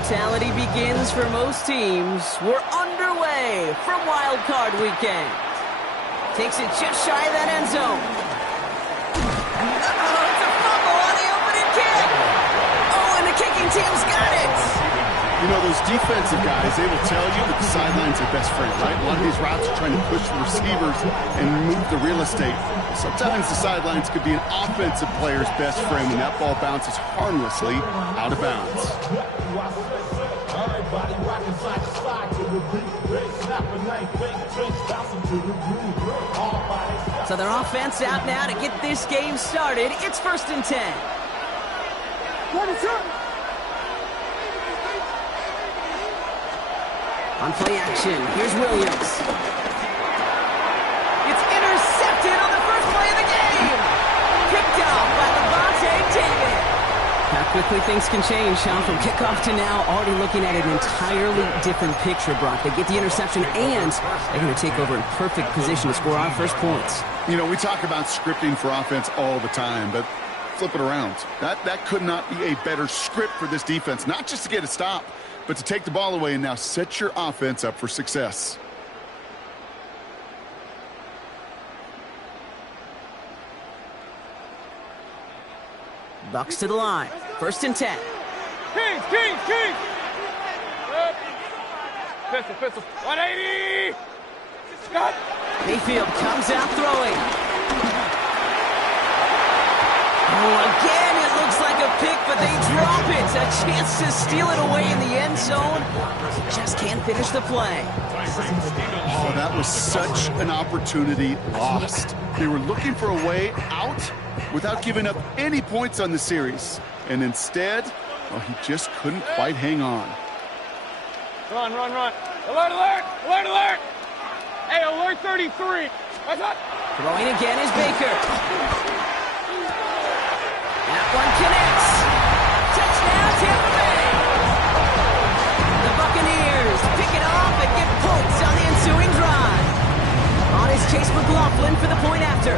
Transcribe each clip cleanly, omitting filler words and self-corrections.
mortality begins for most teams. We're underway from Wild Card Weekend. Takes it just shy of that end zone. It's a fumble on the opening kick. Oh, and the kicking team's got it. You know, those defensive guys, they will tell you that the sideline's their best friend, right? A lot of these routes are trying to push the receivers and move the real estate. Sometimes the sidelines could be an offensive player's best friend when that ball bounces harmlessly out of bounds. So their offense out now to get this game started. It's 1st and 10. On play action, here's Williams. It's intercepted on the first play of the game. Picked off by Lavonte David. How quickly things can change, Sean, from kickoff to now. Already looking at an entirely different picture, Brock. They get the interception, and they're going to take over in perfect position to score our first points. You know, we talk about scripting for offense all the time, but flip it around. That could not be a better script for this defense, not just to get a stop, but to take the ball away and now set your offense up for success. Bucks to the line. 1st and 10. Kings! Pistol. 180! Scott! Mayfield comes out throwing. Oh, again, it looks like a pick, but they drop it. A chance to steal it away in the end zone. Just can't finish the play. Oh, that was such an opportunity lost. They were looking for a way out without giving up any points on the series. And instead, well, he just couldn't quite hang on. Run. Alert! Hey, alert 33. Throwing again is Baker. That one connects. Touchdown, Tampa Bay. The Buccaneers pick it off and get points on the ensuing drive. On is Chase McLaughlin for the point after.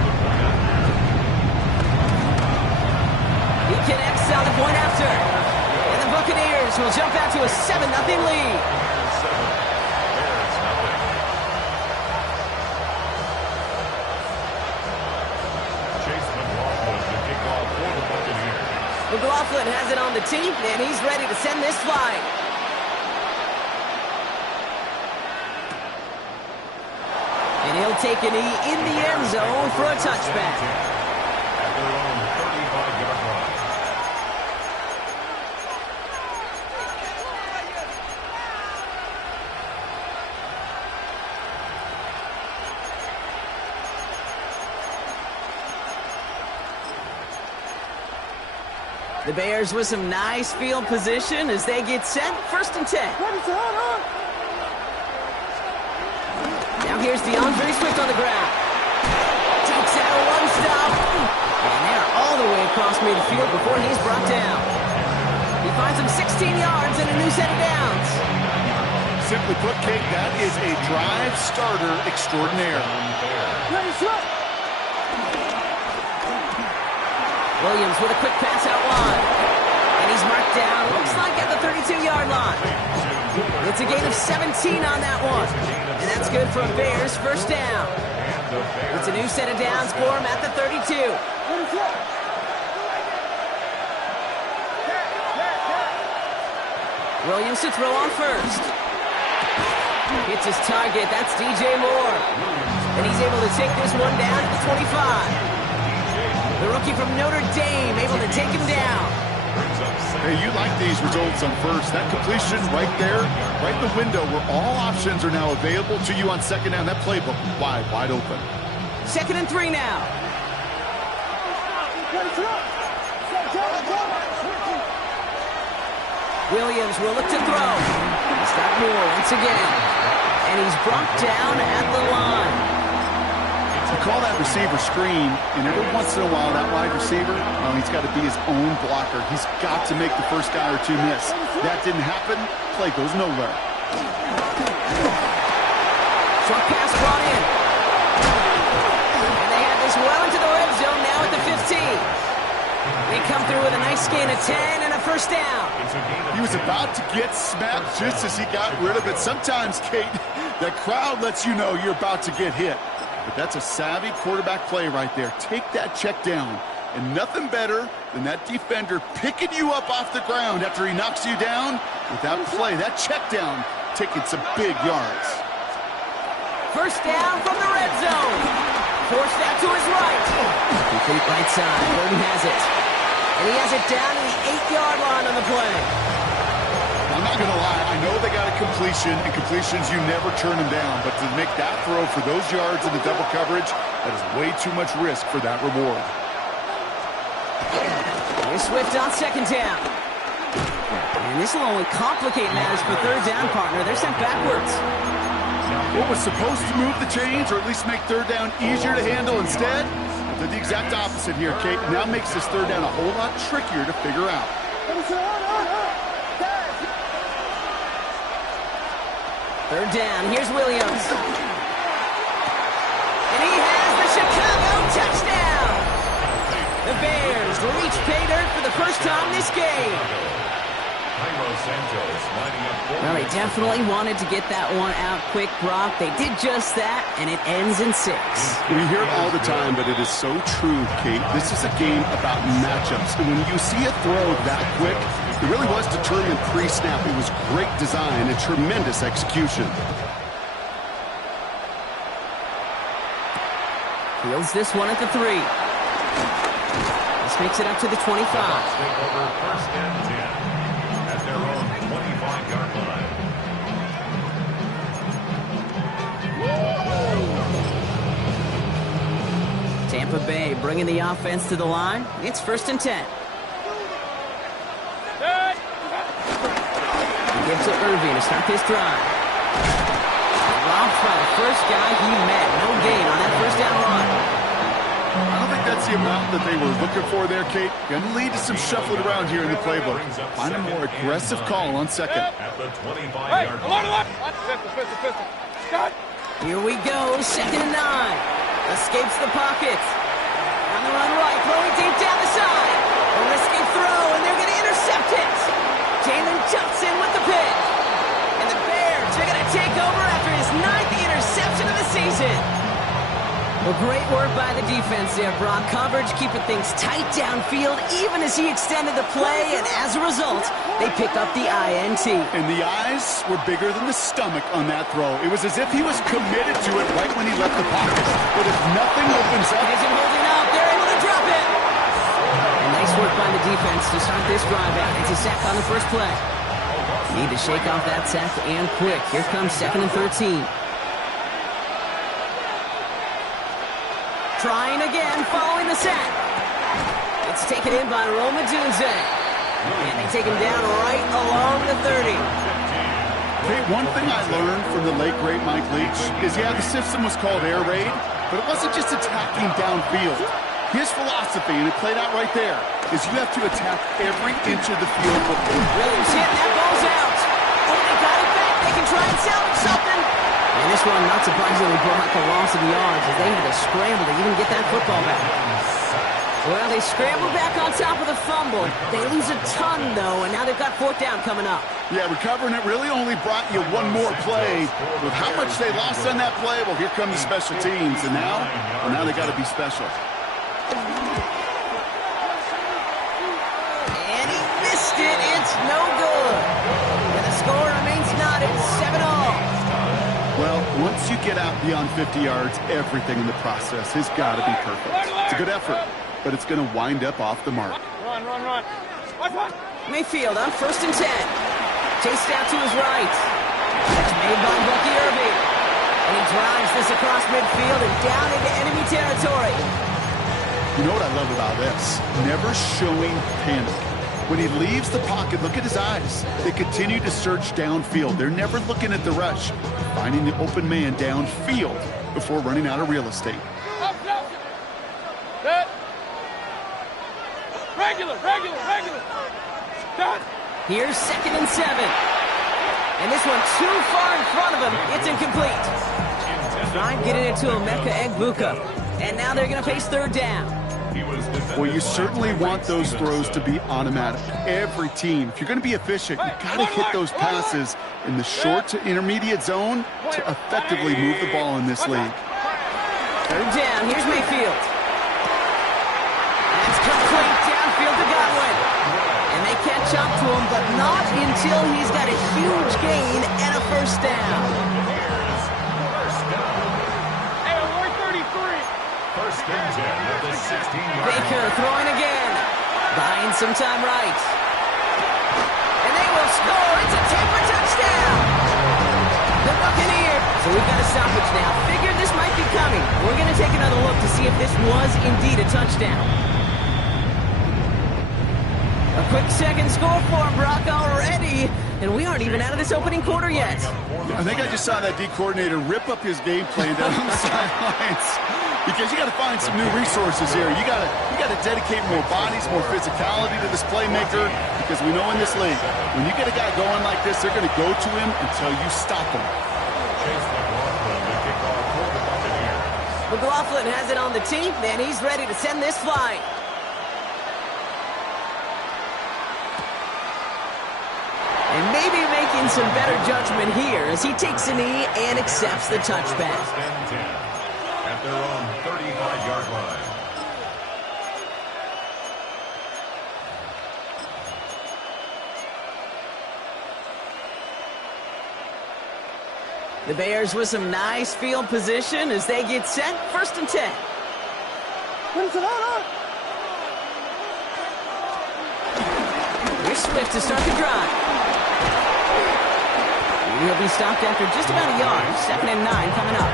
He connects on the point after. And the Buccaneers will jump out to a 7-0 lead. McLaughlin has it on the tee, and he's ready to send this flying. And he'll take a knee in the end zone for a touchback. At their own 35-yard line. The Bears with some nice field position as they get set. 1st and 10. Now here's DeAndre Swift on the ground. Takes out a one-stop. And they're all the way across midfield before he's brought down. He finds him 16 yards and a new set of downs. Simply put, Kate, that is a drive starter extraordinaire. Williams with a quick pass out wide. And he's marked down, looks like at the 32-yard line. It's a gain of 17 on that one. And that's good for a Bears first down. It's a new set of downs for him at the 32. Williams to throw on first. Hits his target, that's DJ Moore. And he's able to take this one down at the 25. The rookie from Notre Dame able to take him down. Hey, you like these results on first. That completion right there, right in the window where all options are now available to you on second down. That playbook wide open. 2nd and 3 now. Williams will look to throw. He's got Moore once again. And he's brought down at the line. You call that receiver screen, and every once in a while, that wide receiver, well, he's got to be his own blocker. He's got to make the first guy or two miss. That didn't happen. Play goes nowhere. Short pass brought in. And they have this well into the red zone now at the 15. They come through with a nice gain of 10 and a first down. He was about to get smacked just as he got rid of it. Sometimes, Kate, that crowd lets you know you're about to get hit. But that's a savvy quarterback play right there. Take that check down. And nothing better than that defender picking you up off the ground after he knocks you down with that play, that check down, taking some big yards. First down from the red zone. Forced out to his right. Complete right side. Burton has it. And he has it down to the 8-yard line on the play. I'm not going to lie. I know they got a completion, and completions, you never turn them down. But to make that throw for those yards in the double coverage, that is way too much risk for that reward. Here's Swift on second down. And this will only complicate matters for third down, partner. They're sent backwards. What was supposed to move the chains, or at least make third down easier to handle instead, did the exact opposite here, Kate. Now makes this third down a whole lot trickier to figure out. Third down, here's Williams. And he has the Chicago touchdown! The Bears reach pay dirt for the first time this game. Well, they definitely wanted to get that one out quick, Brock. They did just that, and it ends in 6. We hear it all the time, but it is so true, Kate. This is a game about matchups. And when you see a throw that quick, it really was determined pre-snap. It was great design and tremendous execution. Fields this one at the 3. This makes it up to the 25. First and 10 at their own 25-yard line. Tampa Bay bringing the offense to the line. It's first and 10. He gives to Irving to start this drive. Robbed by the first guy he met. No gain on that first down run. I don't think that's the amount that they were looking for there, Kate. Going to lead to some shuffling around here in the playbook. Find a more aggressive call on second. At the 25-yard line. Pistol. Scott. Here we go, second and 9. Escapes the pocket. On the run right, throwing deep down the side. A risky throw, and they're going to intercept it. Jalen Johnson with the pick. And the Bears are going to take over after his 9th interception of the season. Well, great work by the defense there, Brock. Coverage keeping things tight downfield, even as he extended the play, and as a result, they pick up the INT. And the eyes were bigger than the stomach on that throw. It was as if he was committed to it right when he left the pocket. But if nothing opens up... Isn't holding up. They're able to drop it. And nice work by the defense to start this drive out. It's a sack on the first play. Need to shake off that sack and quick. Here comes second and 13. Trying again, following the sack. It's taken in by Rome Odunze. And they take him down right along the 30. Hey, one thing I learned from the late, great Mike Leach is, yeah, the system was called air raid, but it wasn't just attacking downfield. His philosophy, and it played out right there, is you have to attack every inch of the field. Williams hit, that ball's out. Oh, they got it back. They can try and salvage something. And this one, not surprisingly, brought the loss of yards as they had to scramble to even get that football back. Well, they scrambled back on top of the fumble. They lose a ton, though, and now they've got fourth down coming up. Yeah, recovering it really only brought you one more play. With how much they lost on that play, well, here come the special teams. And now they got to be special. And he missed it. It's no good. And the score remains knotted 7-all. Well, once you get out beyond 50 yards, everything in the process has got to be perfect. It's a good effort, but it's going to wind up off the mark. Run. Mayfield on first and 10. Chased out to his right. Catch made by Bucky Irving. And he drives this across midfield and down into enemy territory. You know what I love about this? Never showing panic. When he leaves the pocket, look at his eyes. They continue to search downfield. They're never looking at the rush, finding the open man downfield before running out of real estate. Set. Regular. Done. Here's second and 7. And this one too far in front of him. It's incomplete. Trying getting it to Emeka Egbuka. And now they're going to face third down. He was defended. Well, you certainly want those throws to be automatic. Every team, if you're going to be efficient, you got to hit those passes in the short to intermediate zone to effectively move the ball in this league. Third down. Here's Mayfield. That's complete downfield to Godwin. And they catch up to him, but not until he's got a huge gain and a first down. Here's first down. Hey, we're 33. First and 10 at the 16-yard Baker throwing again. Buying some time right. And they will score. It's a Tampa touchdown. The Buccaneers. So we've got a stoppage now. Figured this might be coming. We're going to take another look to see if this was indeed a touchdown. A quick second score for him, Brock, already. And we aren't even out of this opening quarter yet. I think I just saw that D coordinator rip up his game plan down on the sidelines. Because you got to find some new resources here. You got to dedicate more bodies, more physicality to this playmaker. Because we know in this league, when you get a guy going like this, they're going to go to him until you stop him. Chase McLaughlin to kick off for the Buccaneers. McLaughlin has it on the team, and he's ready to send this flying. And maybe making some better judgment here as he takes a knee and accepts the touchback. First and 10 at their own 35-yard line. The Bears with some nice field position as they get set. First and 10. Here's Swift to start the drive. He'll be stopped after just about a yard. 2nd and 9 coming up.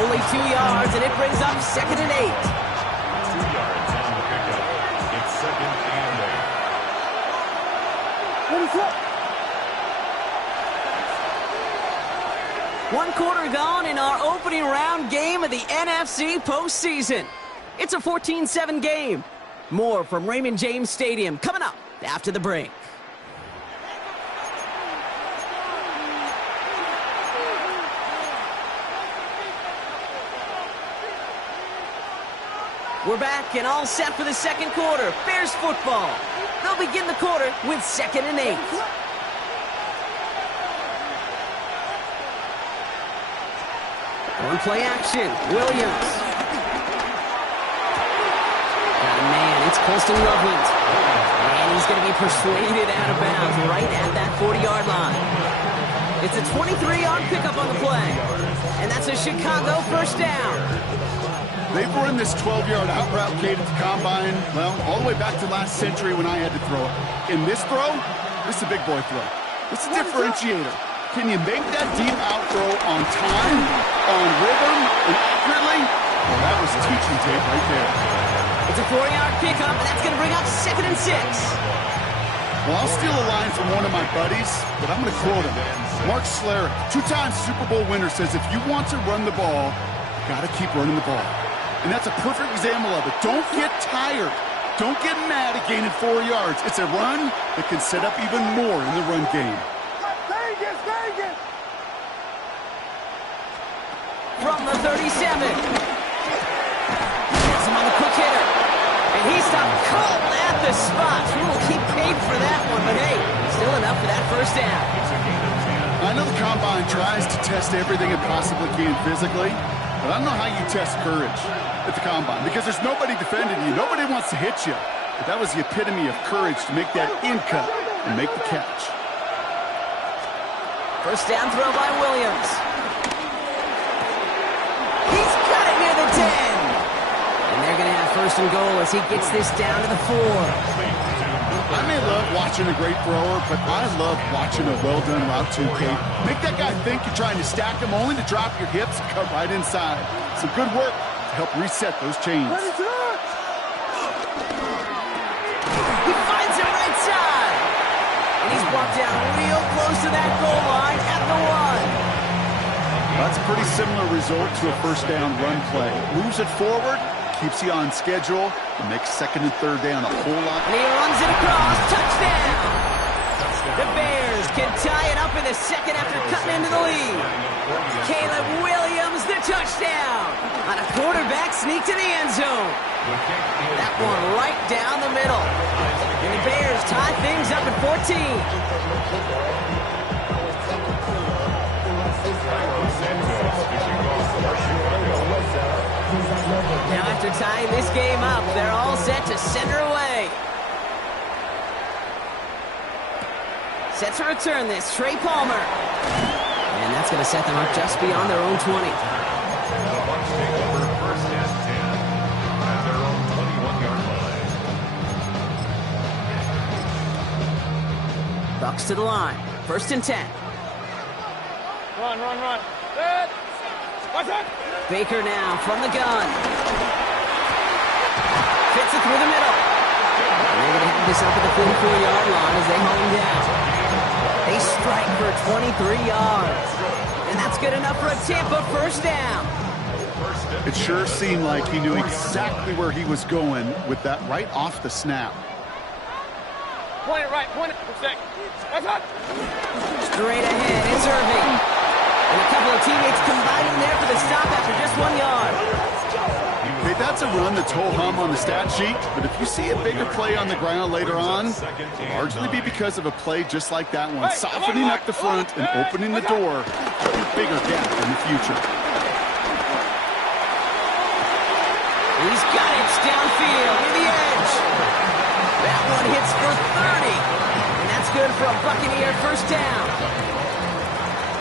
Only 2 yards, and it brings up 2nd and 8. 2 yards on the pickup. It's 2nd and 8. One quarter gone in our opening round game of the NFC postseason. It's a 14-7 game. More from Raymond James Stadium coming up after the break. We're back and all set for the second quarter. Bears football. They'll begin the quarter with 2nd and 8. On play action, Williams. Oh man, it's Colston Loveland. And he's going to be persuaded out of bounds right at that 40-yard line. It's a 23-yard pickup on the play. And that's a Chicago first down. They've run this 12-yard out route gate at the combine, well, all the way back to last century when I had to throw it. In this throw, this is a big boy throw. It's a differentiator. Can you make that deep out throw on time, on rhythm, and accurately? Well, that was teaching tape right there. It's a 4-yard pickup, and that's going to bring up 2nd and 6. Well, I'll steal a line from one of my buddies, but I'm going to quote him. Mark Schlereth, 2-time Super Bowl winner, says if you want to run the ball, you got to keep running the ball. And that's a perfect example of it. Don't get tired. Don't get mad at gaining 4 yards. It's a run that can set up even more in the run game. From the 37. Gets him on the quick hitter. And he stopped cold at the spot. Ooh, he paid for that one, but hey, still enough for that first down. I know the combine tries to test everything it possibly can physically, but I don't know how you test courage at the combine because there's nobody defending you. Nobody wants to hit you. But that was the epitome of courage to make that in cut and make the catch. First down throw by Williams. He's got it near the 10. And they're going to have first and goal as he gets this down to the 4. I may love watching a great thrower, but I love watching a well-done route too, Kate. Make that guy think you're trying to stack him only to drop your hips and cut right inside. Some good work to help reset those chains. He finds him right side. And he's brought down real close to that goal line at the 1. That's a pretty similar result to a first down run play. Moves it forward, keeps you on schedule, and makes 2nd and 3rd down a whole lot. And he runs it across. Touchdown! The Bears can tie it up in the second after cutting into the lead. Caleb Williams, the a touchdown on a quarterback sneak to the end zone. That one right down the middle. And the Bears tie things up at 14. Now after tying this game up, they're all set to send her away. Set to return this, Trey Palmer. And that's going to set them up just beyond their own 20. The Bucs take over first and 10 at their own 21-yard line. Bucs to the line. First and 10. Run, run, run. Good. Watch out. Baker now from the gun. Fits it through the middle. And they're going to have this up at the 44-yard line as they haul him down. They strike for 23 yards. And that's good enough for a Tampa first down. It sure seemed like he knew exactly where he was going with that right off the snap. Point it right, point it. Watch out. Straight ahead, it's Irving. And a couple of teammates combining there for the stop after just 1 yard. Okay, that's a run that's ho-hum on the stat sheet, but if you see a bigger play on the ground later on, it'll largely be because of a play just like that one, softening up the front and opening the door to a bigger gap in the future. He's got it downfield near the edge. That one hits for 30. And that's good for a Buccaneer first down.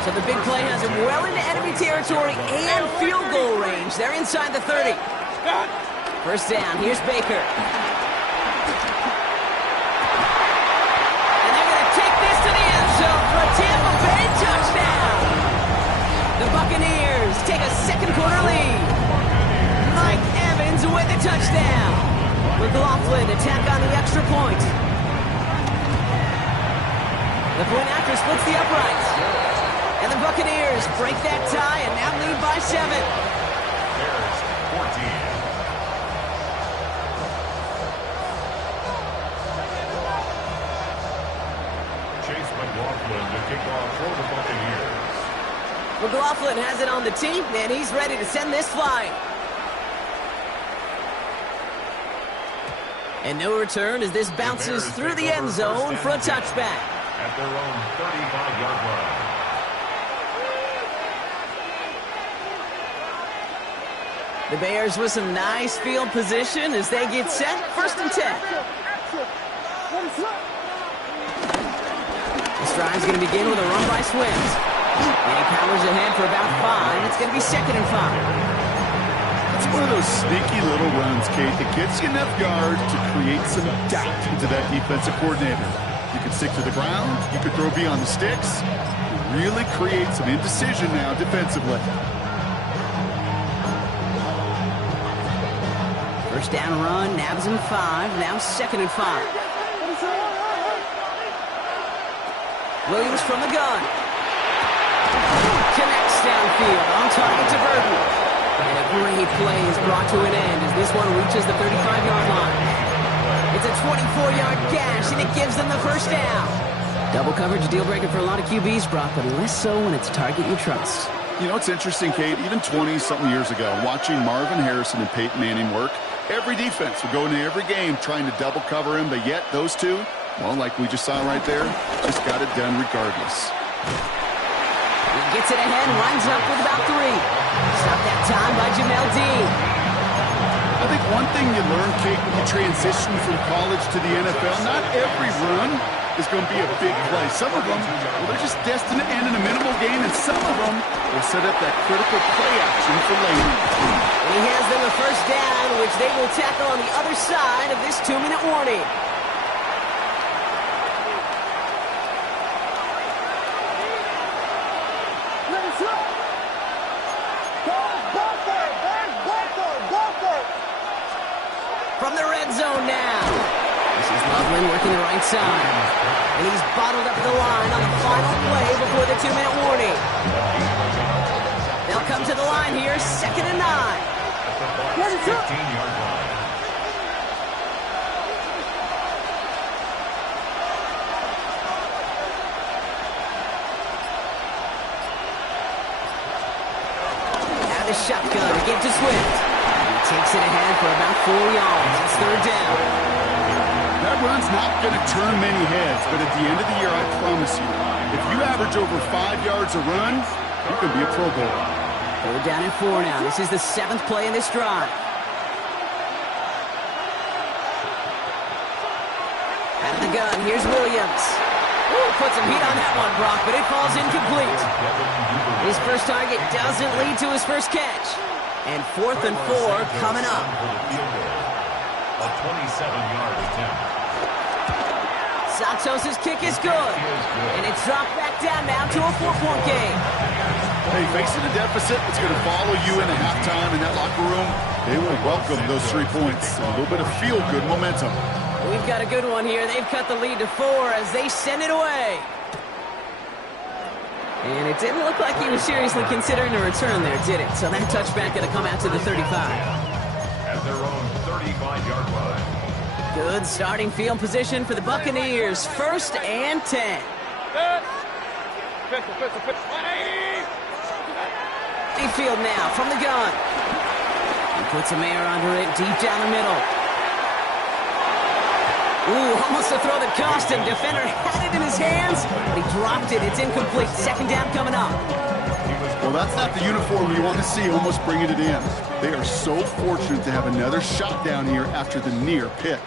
So the big play has him well into enemy territory and field goal range. They're inside the 30. First down, here's Baker. And they're going to take this to the end zone for a Tampa Bay touchdown. The Buccaneers take a second quarter lead. Mike Evans with a touchdown. McLaughlin to tack on the extra point. The point after splits the uprights. And the Buccaneers break that tie and now lead by 7. Bears 14. Chase McLaughlin to kick off for the Buccaneers. McLaughlin has it on the tee, and he's ready to send this flying. And no return as this bounces through the end zone for a touchback. At their own 35-yard line. The Bears with some nice field position as they get set. First and 10. This drive's going to begin with a run by Swims. And he powers ahead for about 5. It's going to be second and 5. It's one of those sneaky little runs, Kate, that gets you enough yards to create some doubt into that defensive coordinator. You can stick to the ground. You could throw beyond the sticks. Really create some indecision now defensively. First down run, nabs him 5, now second and 5. Williams from the gun. Connects downfield, on target to Burton. And a great play is brought to an end as this one reaches the 35-yard line. It's a 24-yard gash, and it gives them the first down. Double coverage deal breaker for a lot of QBs, Brock, but less so when it's a target you trust. You know, it's interesting, Kate, even 20-something years ago, watching Marvin Harrison and Peyton Manning work, every defense would go into every game trying to double cover him, but yet those two, well, like we just saw right there, just got it done regardless. He gets it ahead, winds up with about 3. Stopped that time by Jamel Dean. I think one thing you learn, Kate, when you transition from college to the NFL, not every run is going to be a big play. Some of them, well, they're just destined to end in a minimal gain, and some of them will set up that critical play action for later. And he has them a first down, which they will tackle on the other side of this 2-minute warning. From the red zone now. This is Loveland working the right side. And he's bottled up the line on the final play before the 2-minute warning. They'll come to the line here, second and 9. 15-yard line. the shotgun to get to Swift. He takes it ahead for about 4 yards. It's third down. That run's not going to turn many heads, but at the end of the year, I promise you, if you average over 5 yards a run, you can be a Pro Bowler. Third down and 4 now. This is the 7th play in this drive. Out of the gun, here's Williams. Ooh, put some heat on that one, Brock, but it falls incomplete. His first target doesn't lead to his first catch. And 4th and 4 coming up. A 27-yard attempt. Santos' kick is good. And it's dropped back down now to a 4-point game. Hey, facing a deficit, it's going to follow you into halftime in that locker room. They will welcome those 3 points. A little bit of feel-good momentum. We've got a good one here. They've cut the lead to 4 as they send it away. And it didn't look like he was seriously considering a return there, did it? So that touchback going to come out to the 35. At their own 35-yard line. Good starting field position for the Buccaneers. 1st and 10. Mayfield now from the gun. He puts a Mayer under it deep down the middle. Ooh, almost a throw that cost him. Defender had it in his hands, but he dropped it. It's incomplete. 2nd down coming up. Well, that's not the uniform you want to see almost bringing it in. They are so fortunate to have another shot down here after the near pick.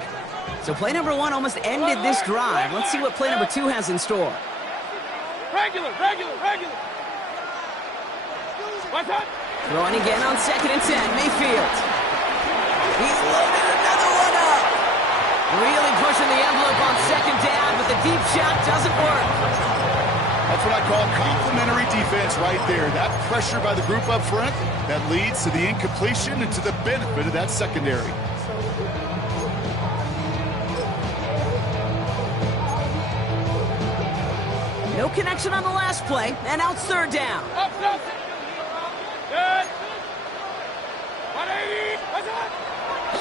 So play number 1 almost ended this drive. Let's see what play number 2 has in store. Regular. One time. Throwing again on 2nd and 10. Mayfield. He's loaded another one up. Really pushing the envelope on 2nd down, but the deep shot doesn't work. That's what I call complementary defense right there. That pressure by the group up front, that leads to the incompletion and to the benefit of that secondary. No connection on the last play, and out 3rd down. Up. Good. 180. What's that?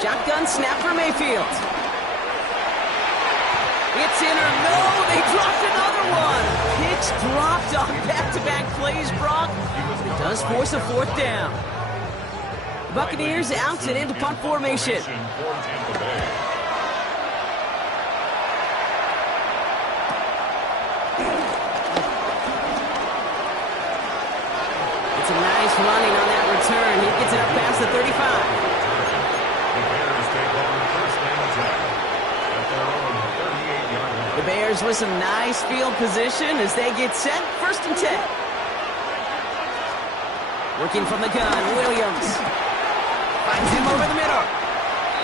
Shotgun snap for Mayfield. It's in or no, they dropped another one. Picks dropped on back-to-back plays, Brock. It does force a 4th down. The Buccaneers out and into punt formation. It's a nice running on that return. He gets it up past the 35. The Bears with some nice field position as they get set. 1st and 10. Working from the gun, Williams. Finds him over the middle.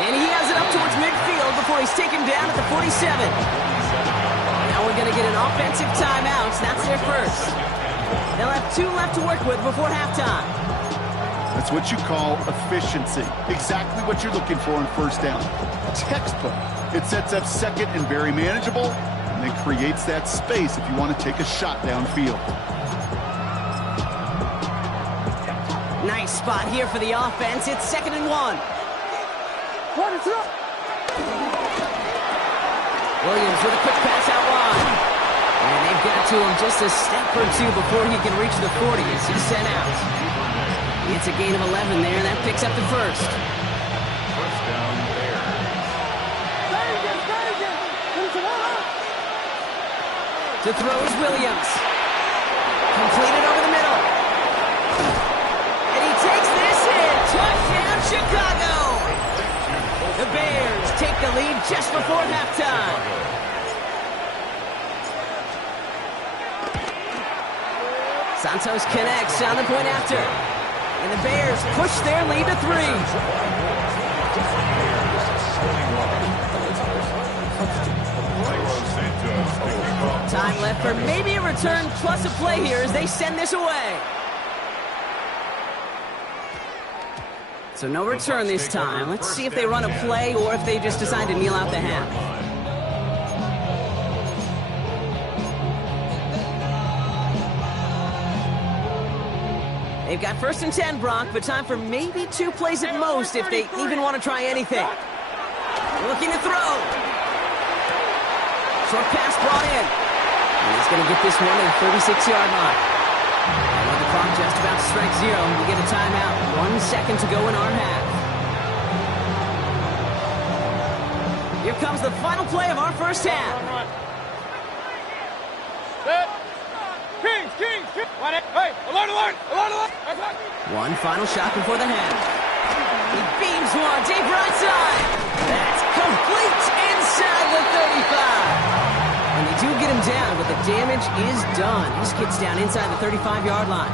And he has it up towards midfield before he's taken down at the 47. Now we're going to get an offensive timeout. That's their first. They'll have 2 left to work with before halftime. That's what you call efficiency. Exactly what you're looking for on 1st down. Textbook. It sets up 2nd and very manageable, and then creates that space if you want to take a shot downfield. Nice spot here for the offense. It's 2nd and 1. Williams with a quick pass out wide. And they've got to him just a step or 2 before he can reach the 40 as he's sent out. It's a gain of 11 there, and that picks up the 1st. First down there. To throw is Williams. Completed over the middle. And he takes this in. Touchdown, Chicago. The Bears take the lead just before halftime. Santos connects on the point after. And the Bears push their lead to 3. Time left for maybe a return plus a play here as they send this away. So no return this time. Let's see if they run a play or if they just decide to kneel out the half. They've got 1st and 10, Brock, but time for maybe 2 plays at most if they even want to try anything. Looking to throw. Short pass brought in. And he's going to get this one at the 36-yard line. And with the clock Just about to strike zero. We get a timeout. 1 second to go in our half. Here comes the final play of our first half. Kings! Hey, alert! One final shot before the half. He beams one, deep right side. That's complete inside the 35. And they do get him down, but the damage is done. He just gets down inside the 35-yard line.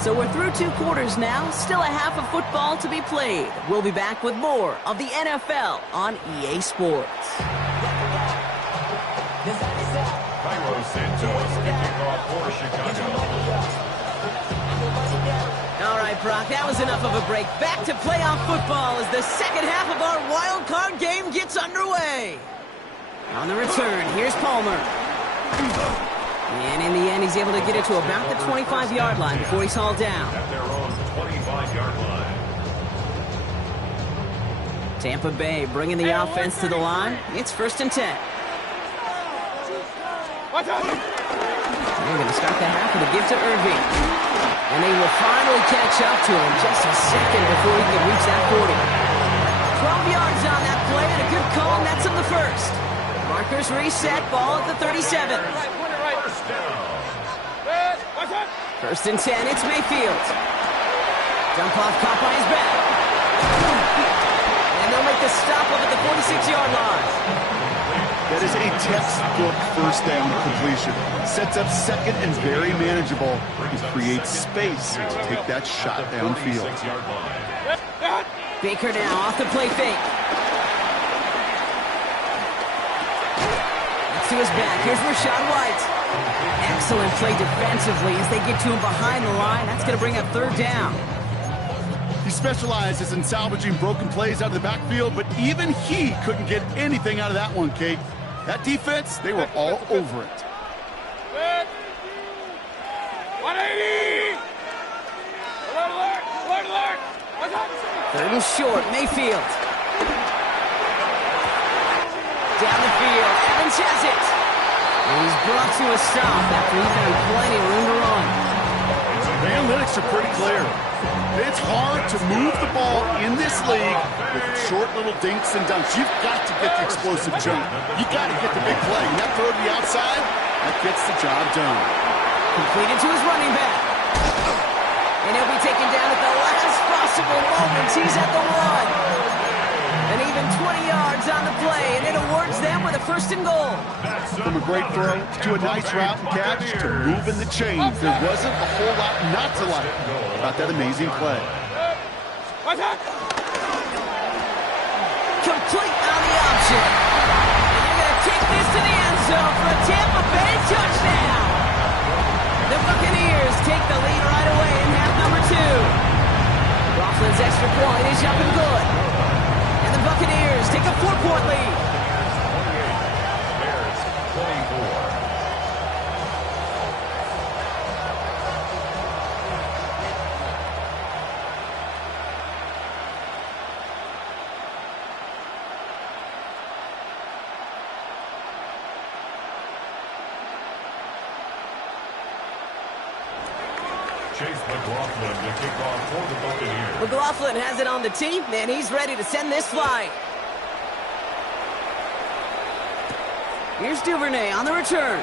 So we're through 2 quarters now. Still a half of football to be played. We'll be back with more of the NFL on EA Sports. Cairo Santos kicking off for Chicago. All right, Brock, that was enough of a break. Back to playoff football as the second half of our wild card game gets underway. On the return, here's Palmer. And in the end, he's able to get it to about the 25-yard line before he's hauled down. At their own 25-yard line. Tampa Bay bringing the offense to the line. It's 1st and 10. Watch out! They're going to start the half with a give to Irving. And they will finally catch up to him just a second before he can reach that 40. 12 yards on that play and a good call, and that's on the first. Markers reset, ball at the 37. First down. Watch out! 1st and 10, it's Mayfield. Jump off, caught by his back. And they'll make the stop up at the 46-yard line. That is a textbook first down completion. Sets up second and very manageable. He creates space to take that shot downfield. Baker now off the play fake. Next to his back, here's Rachaad White. Excellent play defensively as they get to him behind the line. That's going to bring up 3rd down. He specializes in salvaging broken plays out of the backfield, but even he couldn't get anything out of that one, Kate. That defense, they were all over it. 180! Alert! Watch out! 3rd and short, Mayfield. Down the field, Evans has it. And he's brought to a stop after he found plenty of room to run. The analytics are pretty clear. It's hard to move the ball in this league with short little dinks and dunks. You've got to get the explosive jump. You've got to get the big play. And that throw to the outside, that gets the job done. Completed to his running back. And he'll be taken down at the last possible moment. He's at the 1. And even 20 yards on the play, and it awards them with a 1st and goal. From a great throw to a nice route and catch to moving the chains, there wasn't a whole lot not to like about that amazing play. Watch out! Complete on the option. And they're going to kick this to the end zone for a Tampa Bay touchdown. The Buccaneers take the lead right away in half number 2. Coughlin's extra point is up and good. And the Buccaneers take a 4-point lead. Bears 24. Chase McLaughlin to kick off for the Buccaneers. McLaughlin has it on the tee, and he's ready to send this flight. Here's Duvernay on the return.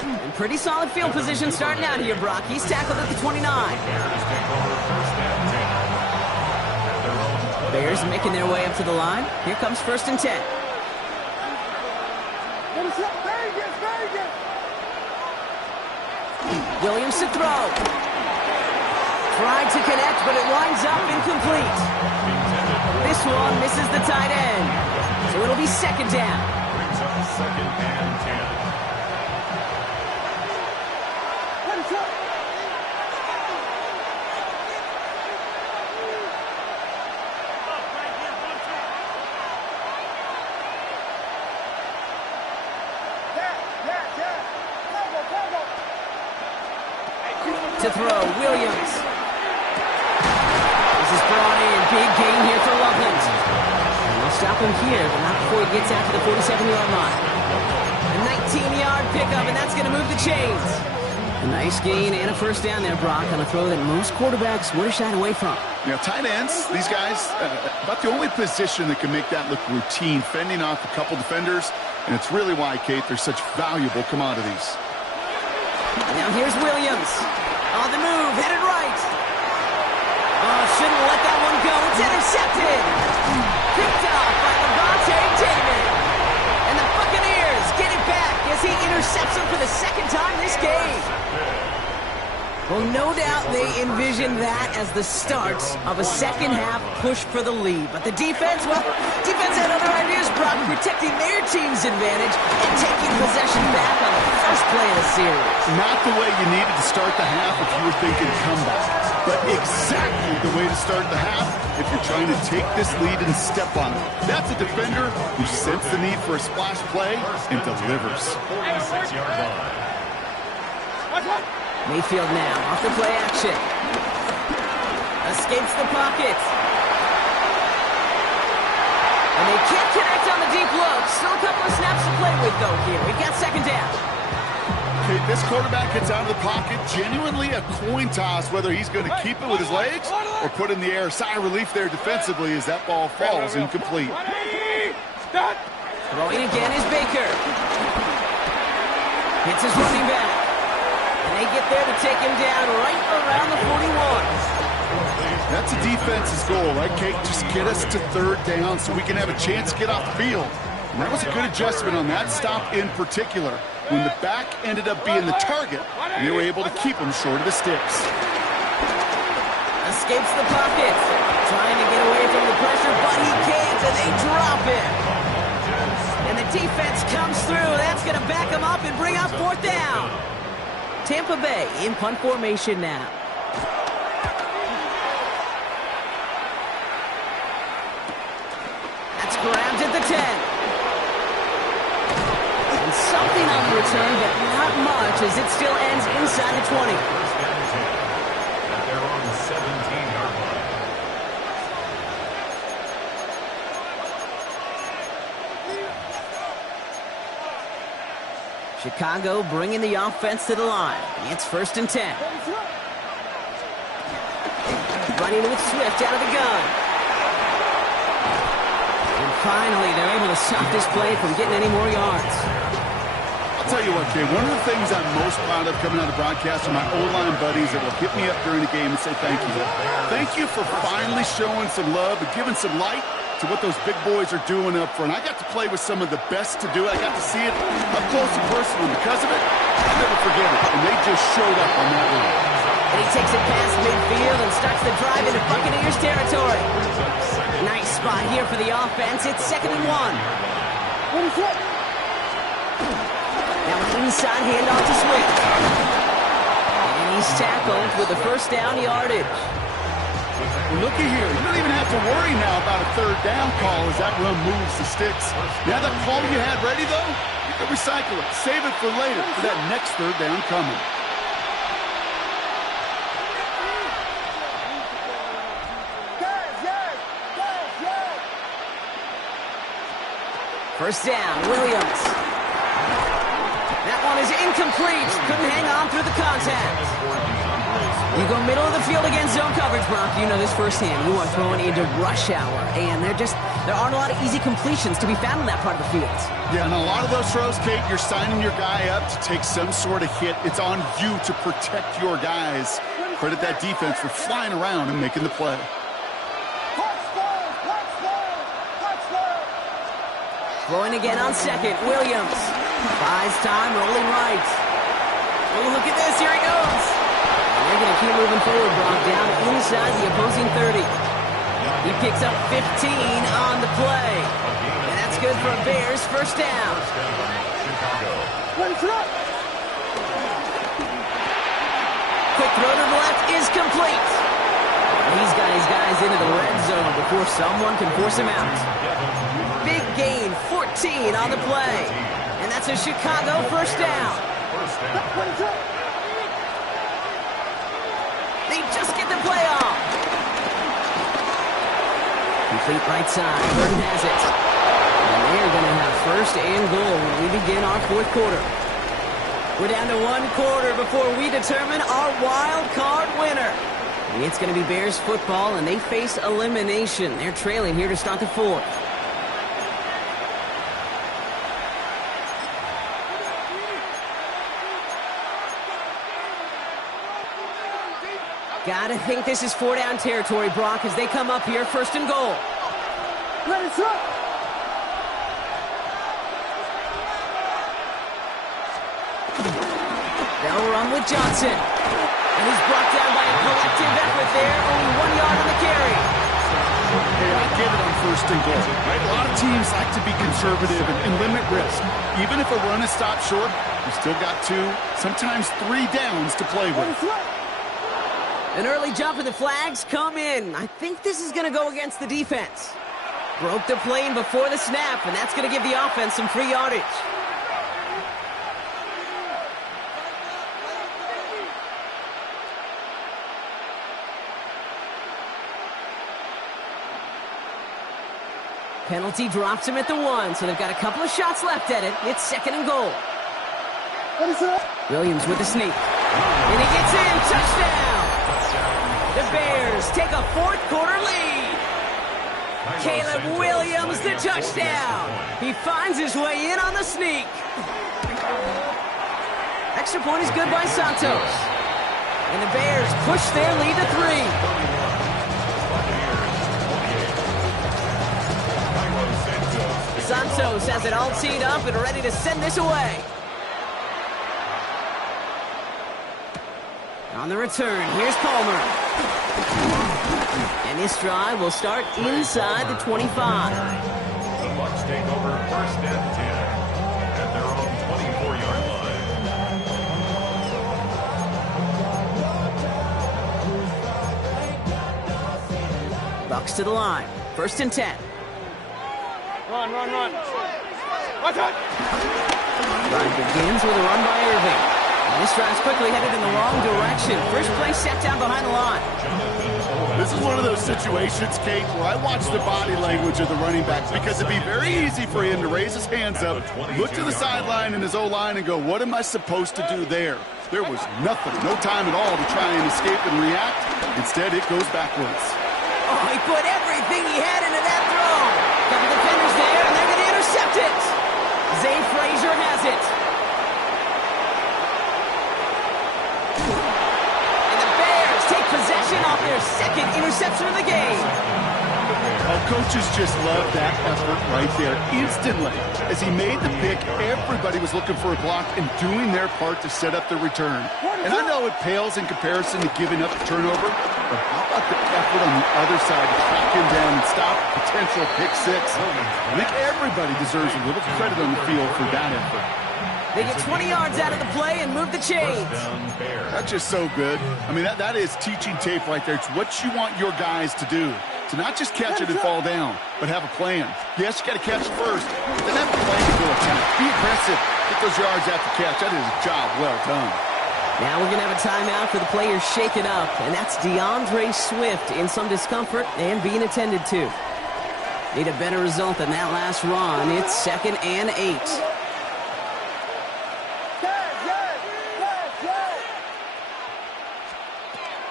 And pretty solid field position starting out here, Brock. He's tackled at the 29. Bears take over 1st and 10. At their own 20. Bears making their way up to the line. Here comes 1st and 10. Williams to throw. Tried to connect, but it winds up incomplete. This one misses the tight end. So it'll be 2nd down. Brings up 2nd and 10. To throw, Williams. This is brought in. Big gain here for Loveland. And they'll stop him here, but not before he gets out to the 47-yard line. A 19-yard pickup, and that's going to move the chains. A nice gain and a first down there, Brock, on a throw that most quarterbacks would have shied away from. You know, tight ends, these guys, about the only position that can make that look routine, fending off a couple defenders, and it's really why, Kate, they're such valuable commodities. Now here's Williams. On the move, headed right. Oh, shouldn't let that one go. It's intercepted. Picked off by Lavonte David. And the Buccaneers get it back as he intercepts him for the second time this game. Well, no doubt they envisioned that as the start of a second-half push for the lead. But the defense, well, defense had other ideas, Brock, protecting their team's advantage and taking possession back on the first play of the series. Not the way you needed to start the half if you were thinking comeback, but exactly the way to start the half if you're trying to take this lead and step on it. That's a defender who sensed the need for a splash play and delivers. 46-yard line. Mayfield now, off the play action. Escapes the pocket. And they can't connect on the deep look. Still a couple of snaps to play with, though, here. We've got second down. Okay, this quarterback gets out of the pocket. Genuinely a coin toss whether he's going to keep it with his legs or put in the air. Sigh of relief there defensively as that ball falls incomplete. Throwing again is Baker. Hits his running back. And they get there to take him down right around the 41. That's a defense's goal, right, Kate? Just get us to third down so we can have a chance to get off the field. And that was a good adjustment on that stop in particular, when the back ended up being the target, and they were able to keep him short of the sticks. Escapes the pocket. Trying to get away from the pressure, but he can't, and they drop it. And the defense comes through. That's going to back him up and bring up fourth down. Tampa Bay in punt formation now. That's grabbed at the 10. And something on the return, but not much as it still ends inside the 20. First down and 10. At their own 17-yard line. Chicago bringing the offense to the line. It's first and 10. Running with Swift out of the gun. And finally, they're able to stop this play from getting any more yards. I'll tell you what, Kay, one of the things I'm most proud of coming out of broadcast are my O-line buddies that will hit me up during the game and say thank you. Thank you for finally showing some love and giving some light to what those big boys are doing up front. I got to play with some of the best to do it. I got to see it up close and personal. Because of it, I'll never forget it. And they just showed up on that one. And he takes it past midfield and starts the drive into Buccaneers territory. Nice spot here for the offense. It's 2nd and 1. Now an inside handoff to Swift. And he's tackled with the first down yardage. Looky here. You don't even have to worry now about a third down call as that run moves the sticks. Now that call you had ready, though, you can recycle it. Save it for later for that next third down coming. First down, Williams. That one is incomplete. Couldn't hang on through the contact. You go middle of the field against zone coverage, Brock. You know this firsthand. You are throwing into rush hour, and there aren't a lot of easy completions to be found in that part of the field. Yeah, and a lot of those throws, Kate, you're signing your guy up to take some sort of hit. It's on you to protect your guys. Credit that defense for flying around and making the play. Throwing again on second, Williams. Buys time, rolling right. Oh, look at this, here he goes. And they're going to keep moving forward, Brock, down inside the opposing 30. He picks up 15 on the play. And that's good for a Bears first down. Quick throw to the left is complete. He's got his guys into the red zone before someone can force him out. Big gain, 14 on the play. And that's a Chicago first down. They just get the play off. Complete right side. Burton has it. And they're going to have first and goal when we begin our fourth quarter. We're down to one quarter before we determine our wild card winner. It's going to be Bears football, and they face elimination. They're trailing here to start the fourth. Gotta think this is four-down territory, Brock, as they come up here first and goal. They'll run with Johnson. And he's brought down by a collective effort there. Only 1 yard on the carry. Hey, I get it on first and goal, right? A lot of teams like to be conservative and limit risk. Even if a run is stopped short, you still got 2, sometimes 3 downs to play with. An early jump and the flags come in. I think this is going to go against the defense. Broke the plane before the snap, and that's going to give the offense some free yardage. Penalty drops him at the 1, so they've got a couple of shots left at it. It's second and goal. Williams with the sneak. And he gets in. Touchdown! The Bears take a fourth quarter lead. Caleb Williams, the touchdown. He finds his way in on the sneak. Extra point is good by Santos. And the Bears push their lead to 3. Santos has it all teed up and ready to send this away. On the return, here's Palmer. And this drive will start inside the 25. The Bucs take over first and 10 at their own 24-yard line. Bucs to the line. First and 10. Run. Watch out! Drive begins with a run by Irving. And this drive's quickly headed in the wrong direction. First play set down behind the line. This is one of those situations, Kate, where I watch the body language of the running back because it'd be very easy for him to raise his hands up, look to the sideline in his O-line and go, what am I supposed to do there? There was nothing, no time at all to try and escape and react. Instead, it goes backwards. Oh, he put everything he had into that throw. Couple defenders there, and they're going to intercept it. Zay Frazier has it. And the Bears take possession off their second interception of the game. Oh, coaches just love that effort right there. Instantly, as he made the pick, everybody was looking for a block and doing their part to set up the return. And I know it pales in comparison to giving up the turnover, but how about the effort on the other side to track him down and stop a potential pick six? I think everybody deserves a little credit on the field for that effort. They get 20 yards out of the play and move the chains. That's just so good. I mean, that is teaching tape right there. It's what you want your guys to do. To not just catch it and fall down, but have a plan. Yes, you got to catch it first, then have a plan to go attack. Be aggressive. Get those yards after catch. That is a job well done. Now we're going to have a timeout for the players shaken up, and that's DeAndre Swift in some discomfort and being attended to. Need a better result than that last run. It's 2nd and 8.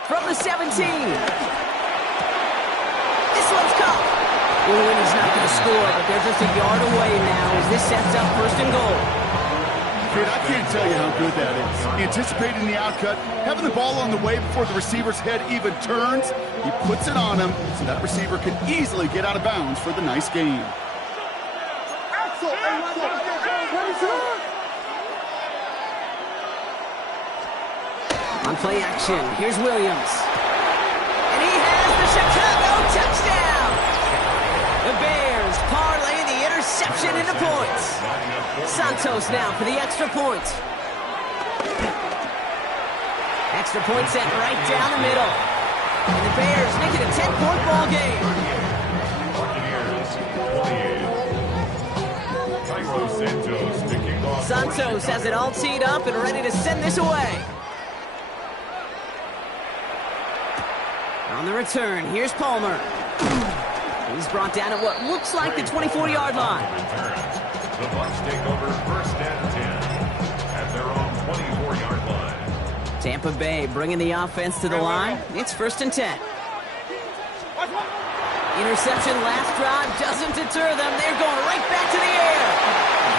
From the 17. This one's caught. And he's not going to score, but they're just a yard away now as this sets up first and goal. Kid, I can't tell you how good that is. Anticipating the outcut, having the ball on the way before the receiver's head even turns, he puts it on him so that receiver can easily get out of bounds for the nice gain. On play action, here's Williams. And he has the Chicago touchdown! The Bears parlay the interception into points. Santos now for the extra point. Extra point set right down the middle. And the Bears make it a 10-point ball game. Santos has it all teed up and ready to send this away. On the return, here's Palmer. He's brought down at what looks like the 24-yard line. The Bucs take over 1st and 10 at their own 24-yard line. Tampa Bay bringing the offense to the line. It's 1st and 10. Interception last drive doesn't deter them. They're going right back to the air.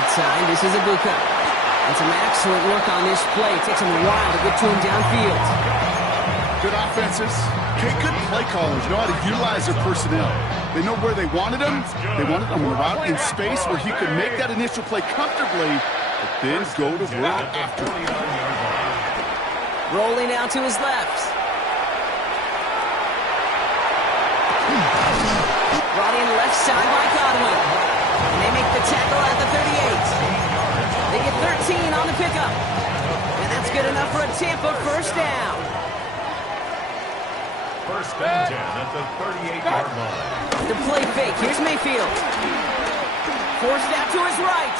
Outside, this is Ibuka. And some excellent work on this play. It takes them a while to get to him downfield. Good offenses. Good play callers know how to utilize their personnel. They know where they wanted him. They wanted him out in space where he could make that initial play comfortably, but then go to work after. Rolling out to his left. Brought in left side by Godwin. And they make the tackle at the 38. They get 13 on the pickup. And that's good enough for a Tampa 1st down. 1st and 10 at the 38-yard line. The play fake. Here's Mayfield. Forced out to his right.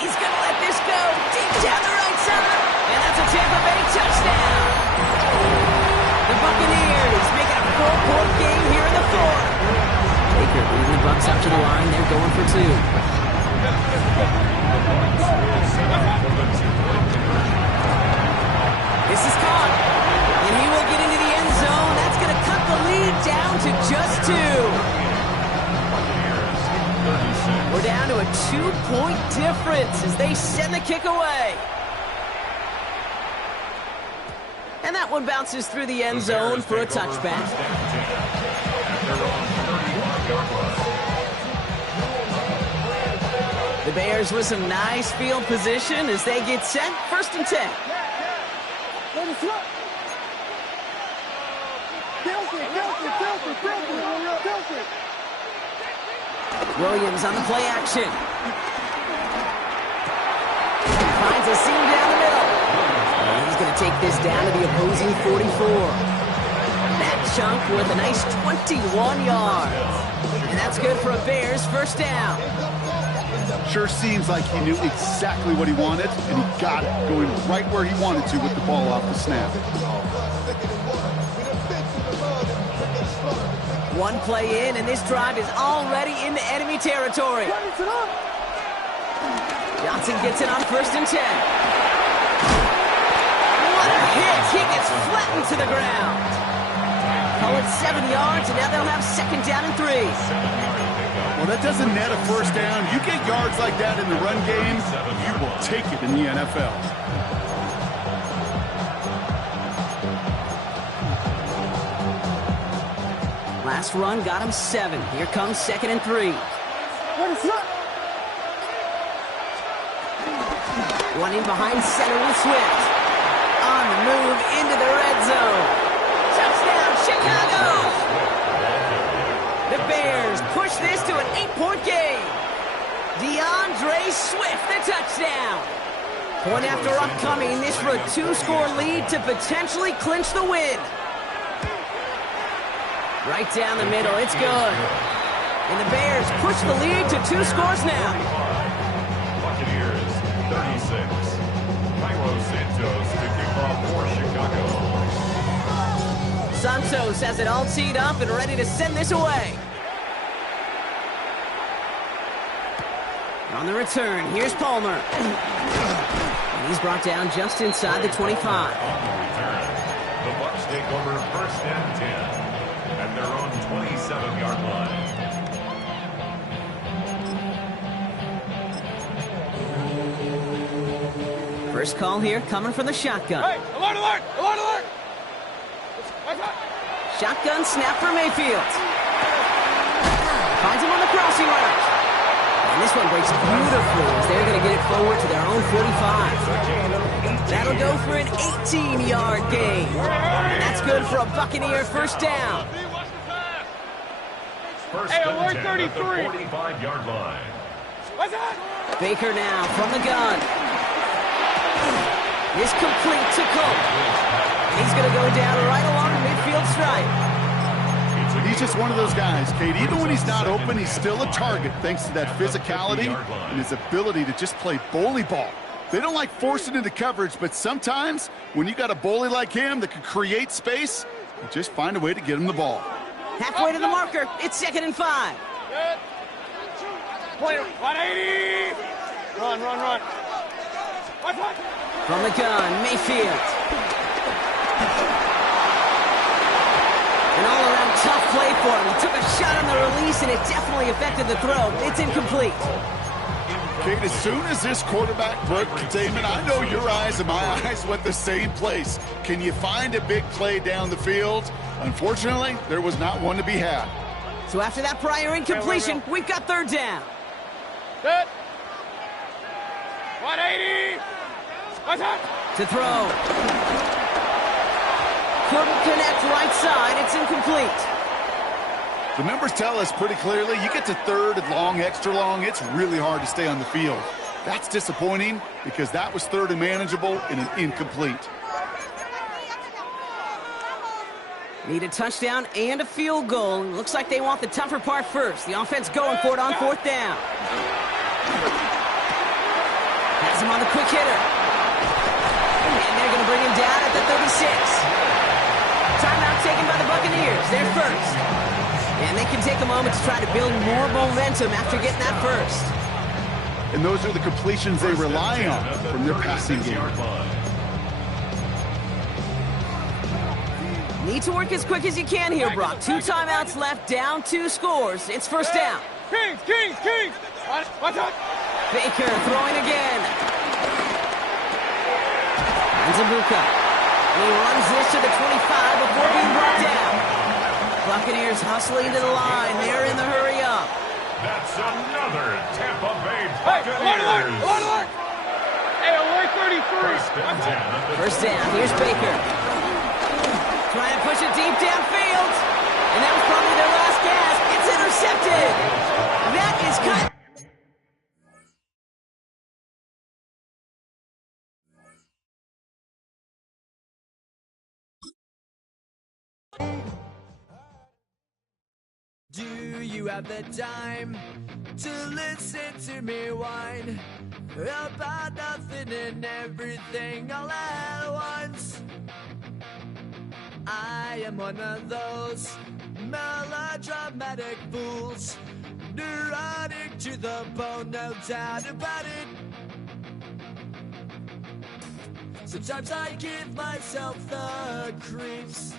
He's going to let this go deep down the right side. And that's a Tampa Bay touchdown. The Buccaneers make it a 4-point game here in the 4th. Baker leading the Bucs up to the line. They're going for 2. This is caught. And he will get into the end zone. That's going to cut the lead down to just 2. We're down to a 2-point difference as they send the kick away. And that one bounces through the end zone for a touchback. The Bears with some nice field position as they get set. 1st and 10. Williams on the play action. Finds a seam down the middle. And he's going to take this down to the opposing 44. That chunk with a nice 21 yards. And that's good for a Bears 1st down. Sure seems like he knew exactly what he wanted, and he got it, going right where he wanted to with the ball off the snap. One play in, and this drive is already into enemy territory. Johnson gets it on 1st and 10. What a hit! He gets flattened to the ground. Call it 7 yards, and now they'll have 2nd down and 3. Well, that doesn't net a 1st down. You get yards like that in the run game, you will take it in the NFL. Last run got him 7. Here comes 2nd and 3. One in behind center with Swift. On the move into the red zone. Touchdown, Chicago! The Bears push this to an 8-point game. DeAndre Swift, the touchdown. Point after upcoming, this for a 2-score lead to potentially clinch the win. Right down the middle, it's good. And the Bears push the lead to 2 scores now. Buccaneers, 36. Cairo Santos to kick off for Chicago. Santos has it all teed up and ready to send this away. On the return, here's Palmer. And he's brought down just inside the 25. On the return, the Bucs take over 1st and 10 at their own 27-yard line. First call here coming from the shotgun. Hey, alert, alert, alert, alert! Shotgun snap for Mayfield. Finds him on the crossing route. And this one breaks beautifully as they're going to get it forward to their own 45. That'll go for an 18-yard gain. And that's good for a Buccaneer 1st down. First Hey, and alert 10 33. at the 45-yard line. What's that? Baker now from the gun. Is complete to Colt. He's going to go down right along the midfield stripe. He's just one of those guys, Kate. Even when he's not open, he's still a target thanks to that physicality and his ability to just play bully ball. They don't like forcing into coverage, but sometimes when you got a bully like him that can create space, you just find a way to get him the ball. Halfway to the marker, it's 2nd and 5. Point 180. Run, run, run. What? From the gun, Mayfield. An all-around tough play for him. He took a shot on the release, and it definitely affected the throw. It's incomplete. Kate, as soon as this quarterback broke containment, I know your eyes and my eyes went the same place. Can you find a big play down the field? Unfortunately, there was not one to be had. So after that prior incompletion, we've got third down. Good. 180. What's up? To throw. Couldn't connect right side. It's incomplete. The numbers tell us pretty clearly, you get to third and long, extra long, it's really hard to stay on the field. That's disappointing because that was third and manageable and an incomplete. Need a touchdown and a field goal. Looks like they want the tougher part first. The offense going for it on fourth down. Has him on the quick hitter. And they're going to bring him down at the 36. Timeout taken by the Buccaneers. They're first. And they can take a moment to try to build more momentum after getting that first. And those are the completions they rely on from their passing game. Need to work as quick as you can here, Brock. 2 timeouts left, down 2 scores. It's first down. Kings, Kings, Kings. What's up? Baker throwing again. Nzebuka. He runs this to the 25 before being brought down. Buccaneers hustling to the line. They're in the hurry up. That's another Tampa Bay Hey, Buccaneers. alert! Hey, alert 33. First and 10 at the First down. Here's Baker. Trying to push it deep downfield. And that was probably their last gasp. It's intercepted. That is cut. Do you have the time to listen to me whine about nothing and everything all at once? I am one of those melodramatic fools, neurotic to the bone, no doubt about it. Sometimes I give myself the creeps.